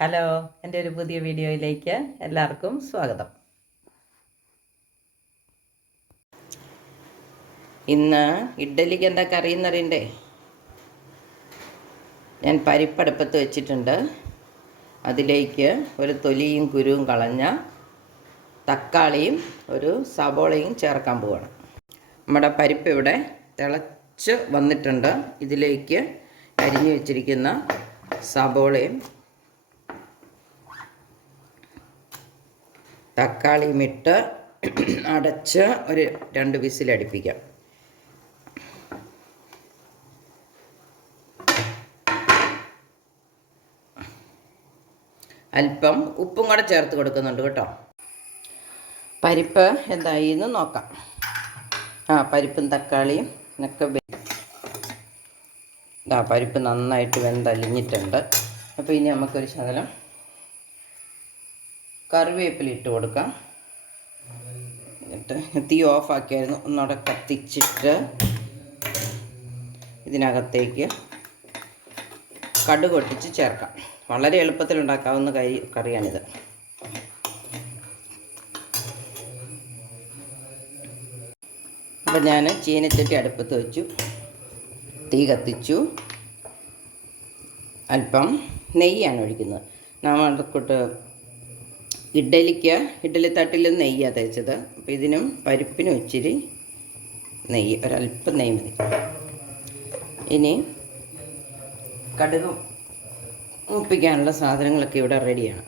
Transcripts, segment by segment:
Hello എന്റെ ഒരു പുതിയ വീഡിയോയിലേക്ക് എല്ലാവർക്കും സ്വാഗതം. ഇന്ന് ഇഡ്ഡലിക്ക് എന്താ കറി എന്നറിയണ്ടേ? ഞാൻ പരിപ്പടുപ്പത്ത് വെച്ചിട്ടുണ്ട്. അതിലേക്ക് ഒരു തൊലിയും കുരുവും കളഞ്ഞ തക്കാളിയും ഒരു സബോളയും ചേർക്കാൻ പോവാണ്. നമ്മുടെ പരിപ്പ് ഇവിടെ തിളച്ച് വന്നിട്ടുണ്ട്. ഇതിലേക്ക് അരിഞ്ഞു വെച്ചിരിക്കുന്ന സബോളയും തക്കാളിയും ഇട്ട് അടച്ച് ഒരു രണ്ട് വിസിൽ വിസിലടിപ്പിക്കാം അല്പം ഉപ്പും കൂടെ ചേർത്ത് കൊടുക്കുന്നുണ്ട് കേട്ടോ. പരിപ്പ് എന്തായി എന്ന് നോക്കാം. ആ പരിപ്പും തക്കാളിയും ഒക്കെ ഇതാ പരിപ്പ് നന്നായിട്ട് വെന്തലിഞ്ഞിട്ടുണ്ട്. അപ്പോൾ ഇനി നമുക്കൊരു ശകലം കറിവേപ്പില ഇട്ട് കൊടുക്കാം. എന്നിട്ട് തീ ഓഫാക്കിയായിരുന്നു ഒന്നുകൂടെ കത്തിച്ചിട്ട് ഇതിനകത്തേക്ക് കടുക് ഒട്ടിച്ച് ചേർക്കാം. വളരെ എളുപ്പത്തിൽ ഉണ്ടാക്കാവുന്ന കറി കറിയാണിത്. അപ്പം ഞാൻ ചീനച്ചട്ടി അടുപ്പത്ത് വെച്ചു. തീ കത്തിച്ചു. അല്പം നെയ്യാണ് ഒഴിക്കുന്നത്. കൂട്ട് ഇഡ്ഡലിക്ക് ഇഡ്ഡലി തട്ടിൽ നെയ്യാണ് തേച്ചത്. അപ്പോൾ ഇതിനും പരിപ്പിനും ഇച്ചിരി നെയ്യ് ഒരല്പം നെയ്യ് മതി. ഇനി കടുക് മൂപ്പിക്കാനുള്ള സാധനങ്ങളൊക്കെ ഇവിടെ റെഡിയാണ്.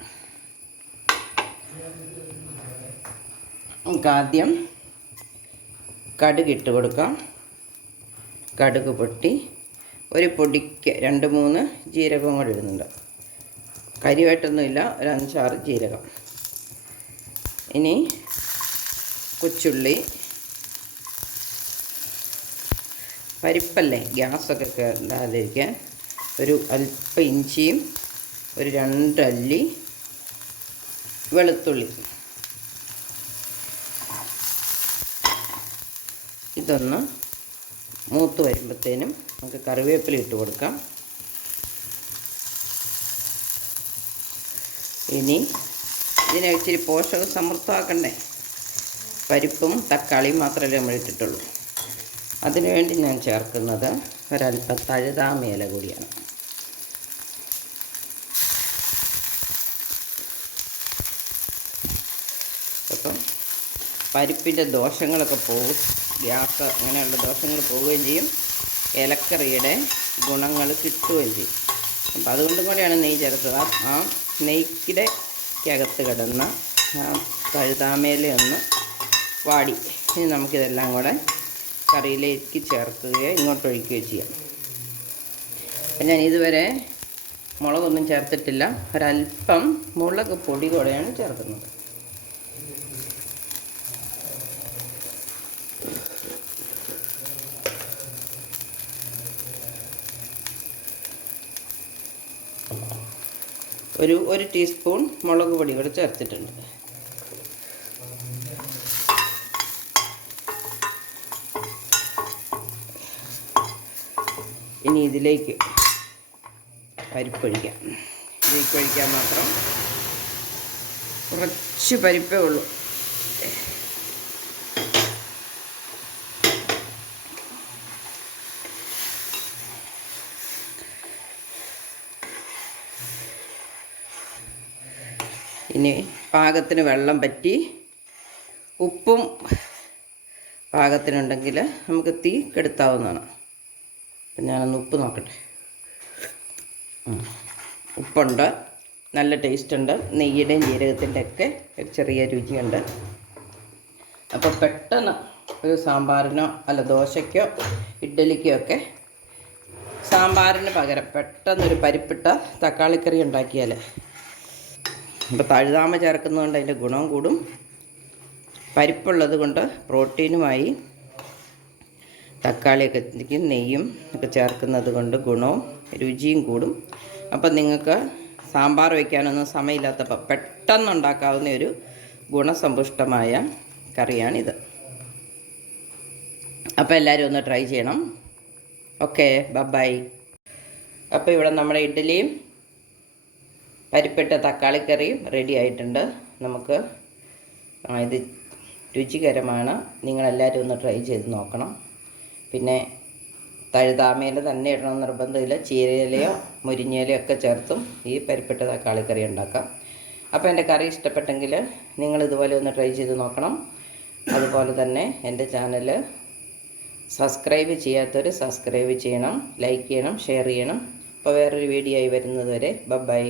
നമുക്ക് ആദ്യം കടുക് ഇട്ട് കൊടുക്കാം. കടുക് പൊട്ടി ഒരു പൊടിക്ക് രണ്ട് മൂന്ന് ജീരകവും കൂടെ ഇടുന്നുണ്ട്. കരിവായിട്ടൊന്നുമില്ല ഒരു അഞ്ചാറ് ജീരകം. ഇനി കൊച്ചുള്ളി പരിപ്പല്ലേ ഗ്യാസൊക്കെ കയറാതിരിക്കാൻ ഒരു അല്പ ഇഞ്ചിയും ഒരു രണ്ടല്ലി വെളുത്തുള്ളി. ഇതൊന്ന് മൂത്ത് വരുമ്പോഴത്തേനും നമുക്ക് കറിവേപ്പില ഇട്ട് കൊടുക്കാം. ഇനി ഇതിനെ ഇച്ചിരി പോഷക സമൃദ്ധമാക്കണ്ടേ? പരിപ്പും തക്കാളിയും മാത്രമല്ലേ നമ്മൾ ഇട്ടിട്ടുള്ളൂ. അതിനുവേണ്ടി ഞാൻ ചേർക്കുന്നത് ഒരല്പം തഴുതാമേല കൂടിയാണ്. അപ്പം പരിപ്പിന്റെ ദോഷങ്ങളൊക്കെ പോകും. ഗ്യാസ് അങ്ങനെയുള്ള ദോഷങ്ങൾ പോവുകയും ചെയ്യും. ഇലക്കറിയുടെ ഗുണങ്ങൾ കിട്ടുകയും ചെയ്യും. അപ്പം അതുകൊണ്ടും കൂടിയാണ് നെയ്യ് ചേർത്തത്. ആ- നെയ്ക്കിടെ അകത്ത് കിടന്ന കഴുതാമേലയൊന്ന് വാടി. ഇനി നമുക്കിതെല്ലാം കൂടെ കറിയിലേക്ക് ചേർക്കുകയോ ഇങ്ങോട്ട് ഒഴിക്കുകയോ ചെയ്യാം. അപ്പം ഞാൻ ഇതുവരെ മുളകൊന്നും ചേർത്തിട്ടില്ല. ഒരല്പം മുളക് പൊടി കൂടെയാണ് ചേർക്കുന്നത്. ഒരു ഒരു ടീസ്പൂൺ മുളക് പൊടി കൂടെ ചേർത്തിട്ടുണ്ട്. ഇനി ഇതിലേക്ക് പരിപ്പൊഴിക്കാം. ഇതിലേക്ക് ഒഴിക്കാൻ മാത്രം കുറച്ച് പരിപ്പേ ഉള്ളൂ. ഇനി പാകത്തിന് വെള്ളം പറ്റി ഉപ്പും പാകത്തിനുണ്ടെങ്കിൽ നമുക്ക് തീ കെടുത്താവുന്നതാണ്. അപ്പം ഞാനൊന്ന് ഉപ്പ് നോക്കട്ടെ. ഉപ്പുണ്ട്. നല്ല ടേസ്റ്റ് ഉണ്ട് നെയ്യുടെയും ജീരകത്തിന്റെ ഒക്കെ ഒരു ചെറിയ രുചിയുണ്ട്. അപ്പോൾ പെട്ടെന്ന് ഒരു സാമ്പാറിനോ അല്ല ദോശയ്ക്കോ ഇഡ്ഡലിക്കോ ഒക്കെ സാമ്പാറിന് പകരം പെട്ടെന്നൊരു പരിപ്പിട്ട തക്കാളിക്കറി ഉണ്ടാക്കിയാൽ അപ്പോൾ തഴുതാമ ചേർക്കുന്നതുകൊണ്ട് അതിന്റെ ഗുണം കൂടും. പരിപ്പുള്ളത് കൊണ്ട് പ്രോട്ടീനുമായി തക്കാളിയൊക്കെ നെയ്യും ഒക്കെ ചേർക്കുന്നത് കൊണ്ട് ഗുണവും രുചിയും കൂടും. അപ്പം നിങ്ങൾക്ക് സാമ്പാർ വയ്ക്കാനൊന്നും സമയമില്ലാത്തപ്പോൾ പെട്ടെന്ന് ഉണ്ടാക്കാവുന്ന ഒരു ഗുണസമ്പുഷ്ടമായ കറിയാണിത്. അപ്പോൾ എല്ലാവരും ഒന്ന് ട്രൈ ചെയ്യണം. ഓക്കെ ബബായ് അപ്പോൾ ഇവിടെ നമ്മുടെ ഇഡ്ഡലിയും പരിപ്പിട്ട തക്കാളിക്കറിയും റെഡി ആയിട്ടുണ്ട്. നമുക്ക് ഇത് രുചികരമാണ്. നിങ്ങളെല്ലാവരും ഒന്ന് ട്രൈ ചെയ്ത് നോക്കണം. പിന്നെ തഴുതാമയിൽ തന്നെ ഇടണം നിർബന്ധമില്ല. ചീരയിലയോ മുരിങ്ങയിലയോ ഒക്കെ ചേർത്തും ഈ പരിപ്പിട്ട തക്കാളിക്കറി ഉണ്ടാക്കാം. അപ്പോൾ എന്റെ കറി ഇഷ്ടപ്പെട്ടെങ്കിൽ നിങ്ങൾ ഇതുപോലെ ഒന്ന് ട്രൈ ചെയ്ത് നോക്കണം. അതുപോലെ തന്നെ എന്റെ ചാനൽ സബ്സ്ക്രൈബ് ചെയ്യാത്തവർ സബ്സ്ക്രൈബ് ചെയ്യണം ലൈക്ക് ചെയ്യണം ഷെയർ ചെയ്യണം. അപ്പോൾ വേറൊരു വീഡിയോ ആയി വരുന്നതുവരെ വരെ ബൈ